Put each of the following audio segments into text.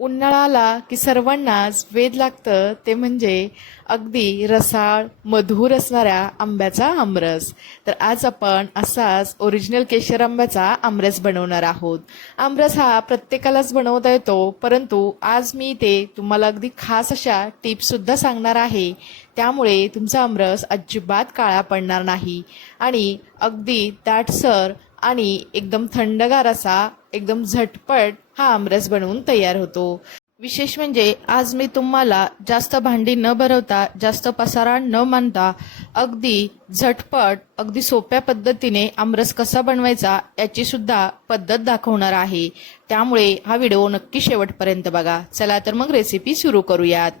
उन्हाळा आला की सर्वांनाच वेद लागतं ते म्हणजे अगदी रसाळ मधुर असणाऱ्या आंब्याचा आमरस. तर आज आपण असाच ओरिजिनल केशर आंब्याचा आमरस बनवणार आहोत. आमरस हा प्रत्येकालाच बनवता येतो परंतु आज मी ते तुम्हाला अगदी खास अशा टिप्ससुद्धा सांगणार आहे. त्यामुळे तुमचा आमरस अजिबात काळा पडणार नाही. आणि अगदी दाटसर आणि एकदम थंडगार असा एकदम झटपट हा आमरस बनवून तयार होतो. विशेष म्हणजे आज मी तुम्हाला जास्त भांडी न भरवता जास्त पसारा न मानता अगदी झटपट अगदी सोप्या पद्धतीने आमरस कसा बनवायचा याची सुद्धा पद्धत दाखवणार आहे. त्यामुळे हा व्हिडिओ नक्की शेवटपर्यंत बघा. चला तर मग रेसिपी सुरू करूयात.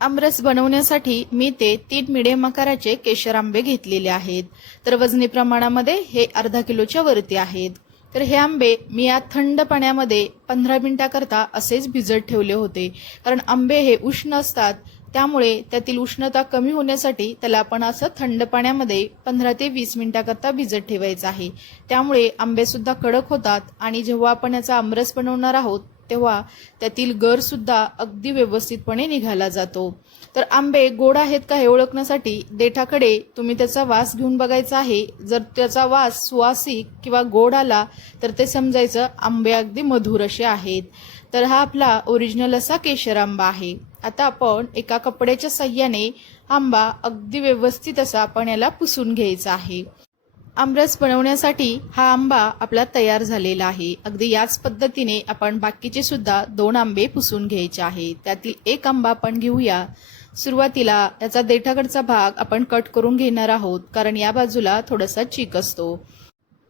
आमरस बनवण्यासाठी मी ते तीन मिडियम आकाराचे केशर आंबे घेतलेले आहेत. तर वजनी प्रमाणामध्ये हे अर्धा किलोच्या वरती आहेत. तर हे आंबे मी या थंड पाण्यामध्ये पंधरा मिनिटाकरता असेच भिजत ठेवले होते. कारण आंबे हे उष्ण असतात त्यामुळे त्यातील उष्णता कमी होण्यासाठी त्याला आपण असं थंड पाण्यामध्ये पंधरा ते वीस मिनिटाकरता भिजत ठेवायचं आहे. त्यामुळे आंबे सुद्धा कडक होतात आणि जेव्हा आपण याचा आमरस बनवणार आहोत तेव्हा त्यातील गरसुद्धा अगदी व्यवस्थितपणे निघाला जातो. तर आंबे गोड आहेत का हे ओळखण्यासाठी देठाकडे तुम्ही त्याचा वास घेऊन बघायचा आहे. जर त्याचा वास सुवासिक किंवा गोड आला तर ते समजायचं आंबे अगदी मधुर असे आहेत. तर हा आपला ओरिजिनल असा केशर आंबा आहे. आता आपण एका कपड्याच्या सहाय्याने आंबा अगदी व्यवस्थित असा आपण याला पुसून घ्यायचा आहे. आमरस बनवण्यासाठी हा आंबा आपला तयार झालेला आहे. अगदी याच पद्धतीने आपण बाकीचे सुद्धा दोन आंबे पुसून घ्यायचे आहे त्यातील एक आंबा आपण घेऊया. सुरुवातीला याचा देठाकडचा भाग आपण कट करून घेणार आहोत कारण या बाजूला थोडासा चीक असतो.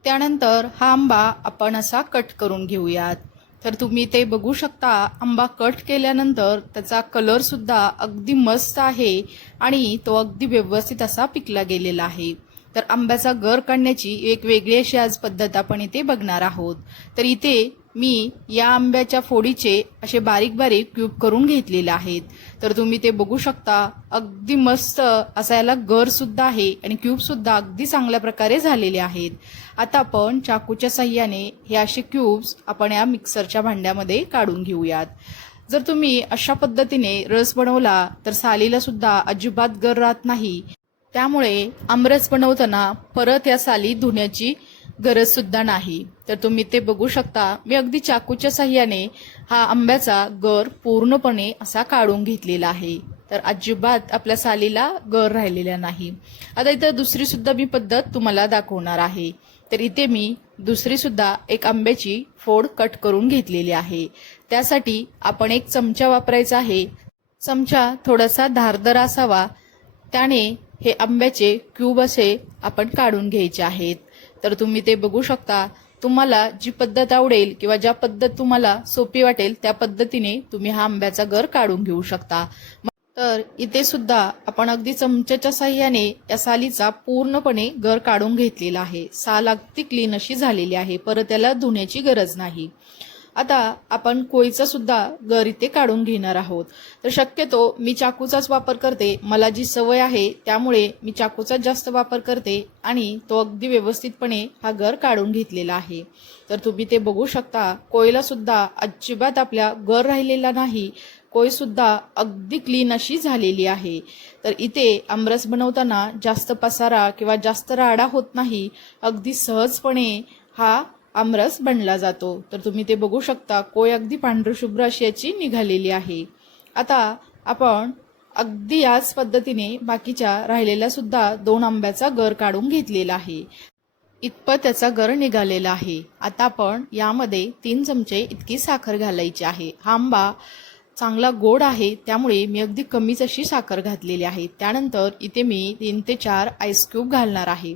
त्यानंतर हा आंबा आपण असा कट करून घेऊयात. तर तुम्ही ते बघू शकता आंबा कट केल्यानंतर त्याचा कलरसुद्धा अगदी मस्त आहे आणि तो अगदी व्यवस्थित असा पिकला गेलेला आहे. तर आंब्याचा गर काढण्याची एक वेगळी अशी आज पद्धत आपण इथे बघणार आहोत. तर इथे मी या आंब्याच्या फोडीचे असे बारीक बारीक क्यूब करून घेतलेले आहेत. तर तुम्ही ते बघू शकता अगदी मस्त असा याला गर सुद्धा आहे आणि क्यूब सुद्धा अगदी चांगल्या प्रकारे झालेले आहेत. आता आपण चाकूच्या साह्याने हे असे क्यूब्स आपण या मिक्सरच्या भांड्यामध्ये काढून घेऊयात. जर तुम्ही अशा पद्धतीने रस बनवला तर सालीला सुद्धा अजिबात गर राहत नाही. त्यामुळे आमरस बनवताना परत या साली धुण्याची गरज सुद्धा नाही. तर तुम्ही ते बघू शकता. मी अगदी चाकूच्या साह्याने हा आंब्याचा गर पूर्णपणे असा काढून घेतलेला आहे. तर अजिबात आपल्या सालीला गर राहिलेला नाही. आता इथं दुसरी सुद्धा मी पद्धत तुम्हाला दाखवणार आहे. तर इथे मी दुसरी सुद्धा एक आंब्याची फोड कट करून घेतलेली आहे. त्यासाठी आपण एक चमचा वापरायचा आहे. चमचा थोडासा धारदार असावा. त्याने हे आंब्याचे क्यूब असे आपण काढून घ्यायचे आहेत. तर तुम्ही ते बघू शकता. तुम्हाला जी पद्धत आवडेल किंवा ज्या पद्धत तुम्हाला सोपी वाटेल त्या पद्धतीने तुम्ही हा आंब्याचा गर काढून घेऊ शकता. तर इथे सुद्धा आपण अगदी चमच्याच्या साह्याने या सालीचा पूर्णपणे गर काढून घेतलेला आहे. साल अगदी क्लीन अशी झालेली आहे. परत त्याला धुण्याची गरज नाही. आता आपण कोळीचा सुद्धा गर इथे काढून घेणार आहोत. तर शक्यतो मी चाकूचाच वापर करते. मला जी सवय आहे त्यामुळे मी चाकूचाच जास्त वापर करते आणि तो अगदी व्यवस्थितपणे हा गर काढून घेतलेला आहे. तर तुम्ही ते बघू शकता. कोळीला सुद्धा अजिबात आपल्या गर राहिलेला नाही. कोळी सुद्धा अगदी क्लीन अशी झालेली आहे. तर इथे आमरस बनवताना जास्त पसारा किंवा जास्त राडा होत नाही. अगदी सहजपणे हा आमरस बनला जातो. तर तुम्ही ते बघू शकता. कोय अगदी पांढरशुभ्र अशी याची निघालेली आहे. आता आपण अगदी याच पद्धतीने बाकीच्या राहिलेल्या सुद्धा दोन आंब्याचा गर काढून घेतलेला आहे. इतपत त्याचा गर निघालेला आहे. आता आपण यामध्ये तीन चमचे इतकी साखर घालायची आहे. हा आंबा चांगला गोड आहे. त्यामुळे मी अगदी कमीच अशी साखर घातलेली आहे. त्यानंतर इथे मी तीन ते चार आईस क्यूब घालणार आहे.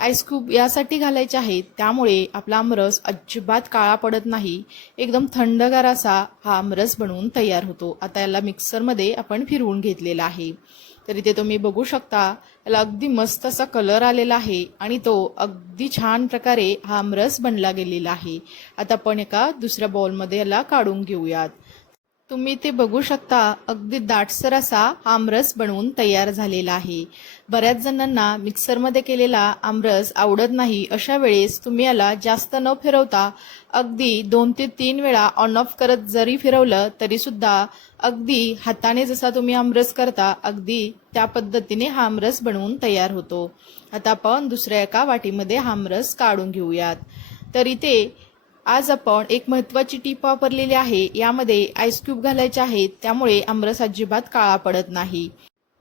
आईस्क्यूब यासाठी घालायचे आहेत. त्यामुळे आपला आमरस अजिबात काळा पडत नाही. एकदम थंडगार असा हा आमरस बनवून तयार होतो. आता याला मिक्सरमध्ये आपण फिरवून घेतलेला आहे. तर इथे तुम्ही बघू शकता याला अगदी मस्त असा कलर आलेला आहे आणि तो अगदी छान प्रकारे हा आमरस बनला गेलेला आहे. आता आपण एका दुसऱ्या बॉलमध्ये याला काढून घेऊयात. तुम्ही ते बघू शकता. अगदी दाटसर असा आमरस बनवून तयार झालेला आहे. बऱ्याच जणांना मिक्सरमध्ये केलेला आमरस आवडत नाही. अशा वेळेस तुम्ही याला जास्त न फिरवता अगदी दोन ते तीन वेळा ऑन ऑफ करत जरी फिरवलं तरी सुद्धा अगदी हाताने जसा तुम्ही आमरस करता अगदी त्या पद्धतीने हा आमरस बनवून तयार होतो. आता आपण दुसऱ्या एका वाटीमध्ये हा आमरस काढून घेऊयात. तर इथे आज आपण एक महत्वाची टीप वापरलेली आहे. यामध्ये आईस क्यूब घालायचे आहेत. त्यामुळे आमरस अजिबात काळा पडत नाही.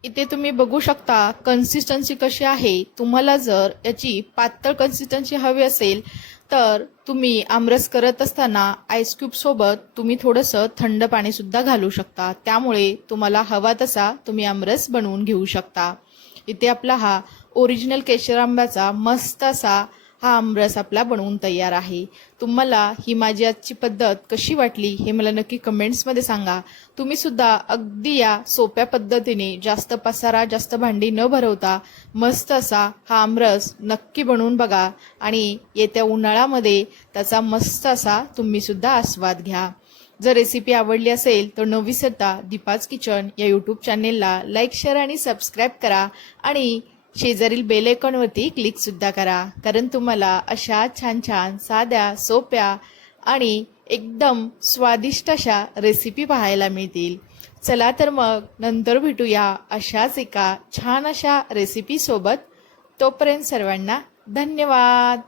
इथे तुम्ही बघू शकता कन्सिस्टन्सी कशी आहे. तुम्हाला जर याची पातळ कन्सिस्टन्सी हवी असेल तर तुम्ही आमरस करत असताना आईस क्यूब सोबत तुम्ही थोडंसं थंड पाणी सुद्धा घालू शकता. त्यामुळे तुम्हाला हवा तसा तुम्ही आमरस बनवून घेऊ शकता. इथे आपला हा ओरिजिनल केशर आंब्याचा मस्त असा हा आमरस आपला बनवून तयार आहे. तुम्हाला ही माझी आजची पद्धत कशी वाटली हे मला नक्की कमेंट्समध्ये सांगा. तुम्ही सुद्धा अगदी या सोप्या पद्धतीने जास्त पसारा जास्त भांडी न भरवता मस्त असा हा आमरस नक्की बनवून बघा आणि येत्या उन्हाळ्यामध्ये त्याचा मस्त असा तुम्ही सुद्धा आस्वाद घ्या. जर रेसिपी आवडली असेल तर न विसरता दीपाज किचन या यूट्यूब चॅनेलला लाईक शेअर आणि सबस्क्राईब करा आणि शेजारील बेल आयकॉनवरती क्लिक सुद्धा करा. कारण तुम्हाला अशा छान छान साध्या सोप्या आणि एकदम स्वादिष्ट अशा रेसिपी पाहायला मिळतील. चला तर मग नंतर भेटूया अशाच एका छान अशा रेसिपी सोबत. तोपर्यंत सर्वांना धन्यवाद.